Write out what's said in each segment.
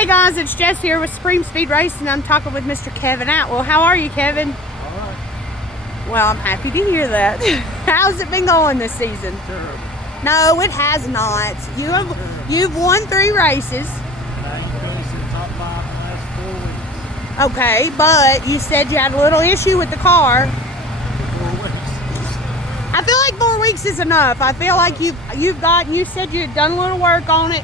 Hey guys, it's Jess here with Supreme Speed Racing. I'm talking with Mr. Kevin Atwell. How are you, Kevin? All right. Well, I'm happy to hear that. How's it been going this season? Terrible. No, it has not. You've won 3 races. And I ain't finished in the top 5 in the last 4 weeks. Okay, but you said you had a little issue with the car. 4 weeks. I feel like 4 weeks is enough. I feel like you said you had done a little work on it.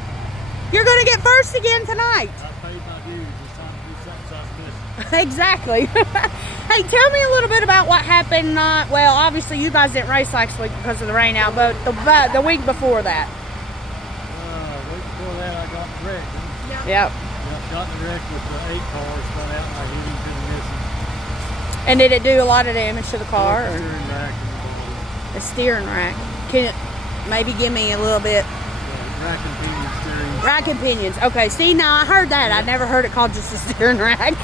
You're going to get first again tonight. I paid my dues. It's time to do something missing. Exactly. Hey, tell me a little bit about what happened. Well, obviously you guys didn't race last week because of the rain out, but the week before that. The week before that, I got wrecked. Yep. Got in a wreck with the 8 cars, spun out my heating to the missing. And did it do a lot of damage to the car? The steering rack and The steering rack. Can you maybe give me a little bit? rack and pinion steering. Rack and pinions. Okay, see, now I heard that. I never heard it called just a steering rack.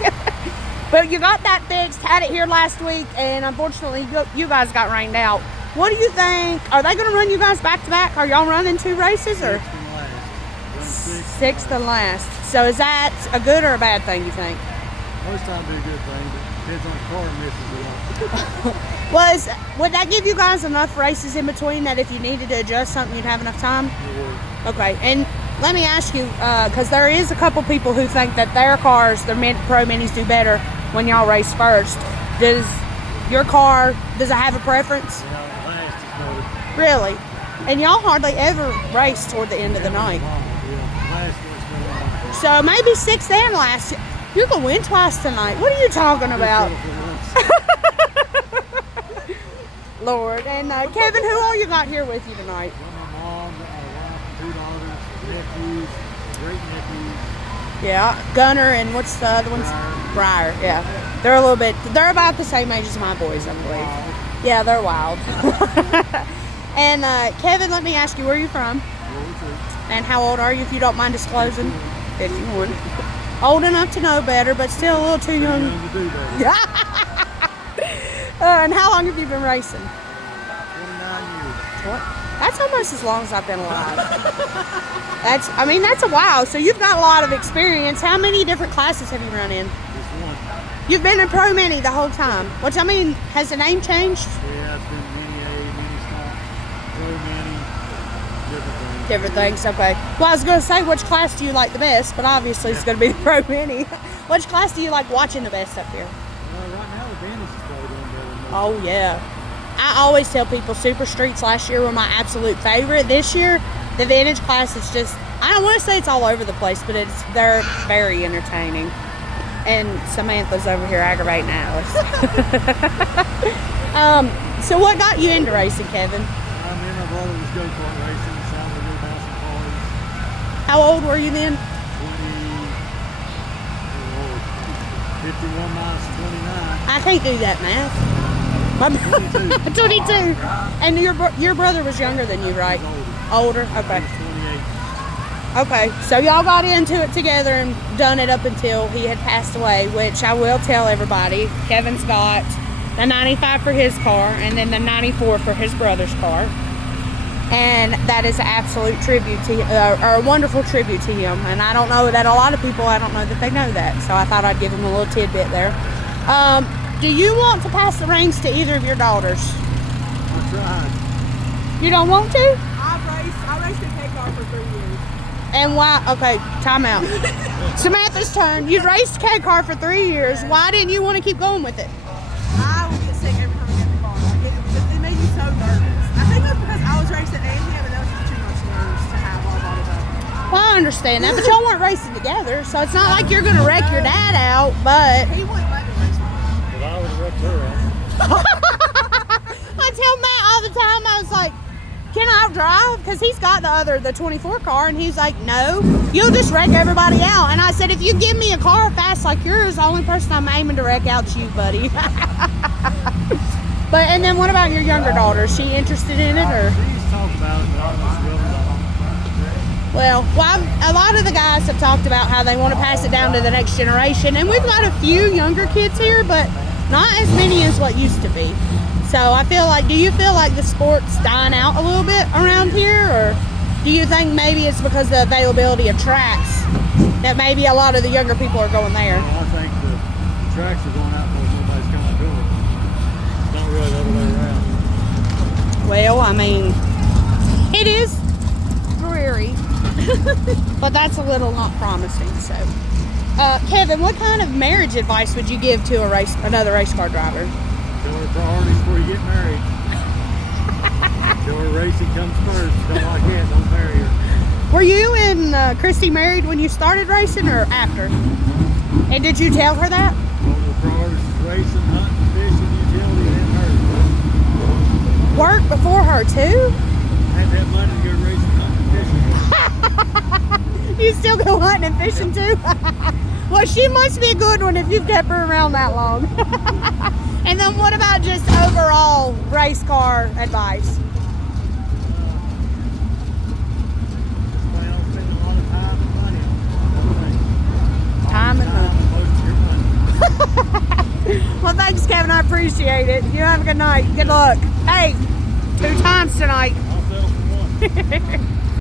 But you got that fixed, had it here last week, and unfortunately you guys got rained out. What do you think? Are they going to run you guys back to back? Are y'all running 2 races? Or 6th and last. So is that a good or a bad thing, you think? Most times it'd be a good thing, but depends on the car misses a lot. Would that give you guys enough races in between that if you needed to adjust something, you'd have enough time? It would. Okay, and let me ask you, because there is a couple people who think that their cars, their Pro Minis, do better when y'all race first. Does your car, does it have a preference? Yeah, the last is better. Really? And y'all hardly ever race toward the end of the night. So maybe 6th and last. You're going to win twice tonight. What are you talking about? Lord. And Kevin, who all you got here with you tonight? My mom, my wife, 2 daughters, nephews, great nephews. Yeah, Gunner and what's the other ones? Briar, yeah. They're they're about the same age as my boys, I believe. Yeah, they're wild. And Kevin, let me ask you, where are you from? And how old are you, if you don't mind disclosing? 51. Old enough to know better, but still a little too young. Yeah. And how long have you been racing? 29 years. What? That's almost as long as I've been alive. That's a while. So you've got a lot of experience. How many different classes have you run in? Just one. You've been in Pro Mini the whole time. Which, has the name changed? Yeah, it's been Mini A, Mini Stock, Pro Mini, different things. Different things, okay. Well, I was going to say, which class do you like the best? But obviously it's going to be the Pro Mini. Which class do you like watching the best up here? Right now, the Vantage is probably doing better than most. Oh, yeah. I always tell people Super Streets last year were my absolute favorite. This year, the Vantage class is just, I don't want to say it's all over the place, but they're very entertaining. And Samantha's over here aggravating Alice. So what got you into racing, Kevin? Me and my brother was go-kart racing, decided to go buy some cars. How old were you then? 51 minus 29. I can't do that math. 22. And your brother was younger than you, right? Older? Okay. He was 28. Okay, so y'all got into it together and done it up until he had passed away, which I will tell everybody. Kevin's got the 95 for his car and then the 94 for his brother's car. And that is an absolute tribute to or a wonderful tribute to him. And I don't know that a lot of people, I don't know that they know that. So I thought I'd give him a little tidbit there. Do you want to pass the reins to either of your daughters? I tried. You don't want to? I raced a K-car for 3 years. And why? Okay, time out. Samantha's turn. You raced K-car for 3 years. Why didn't you want to keep going with it? I would get sick every time I get in the car. It made me so nervous. I think that's because I was racing and him, and that was just too much nerves to have all bodied up. Well, I understand that, but y'all weren't racing together, so it's not like you're going to wreck your dad out, but... He wouldn't let me race with him. But I would have wrecked her out. I tell Matt all the time, I was like, can I drive? Because he's got the 24 car, and he's like, no, you'll just wreck everybody out. And I said, if you give me a car fast like yours, the only person I'm aiming to wreck out's you, buddy. But, and then what about your younger daughter? Is she interested in it, or? She's talked about it, but I was willing to. Well, a lot of the guys have talked about how they want to pass it down to the next generation, and we've got a few younger kids here, but not as many as what used to be. So I feel like, do you feel like the sport's dying out a little bit around here, or do you think maybe it's because of the availability of tracks that maybe a lot of the younger people are going there. Well, I think the tracks are going out because nobody's coming to them. It's not really the other way around. Well, I mean, it is dreary, but that's a little not promising. So, Kevin, what kind of marriage advice would you give to another race car driver? Tell her priorities before you get married. Tell her racing comes first. Don't like it, don't marry her. Were you and Christy married when you started racing or after? And did you tell her that? Well, the priorities is racing, hunting, fishing, utility, and her. Work before her too? Had that money to go racing, hunting, fishing. You still go hunting and fishing too? Well, she must be a good one if you've kept her around that long. And then what about just overall race car advice? Plan on spending a lot of time and money on Time and most of your money. Well, thanks, Kevin. I appreciate it. You have a good night. Good luck. Hey, 2 times tonight. I'll settle for one.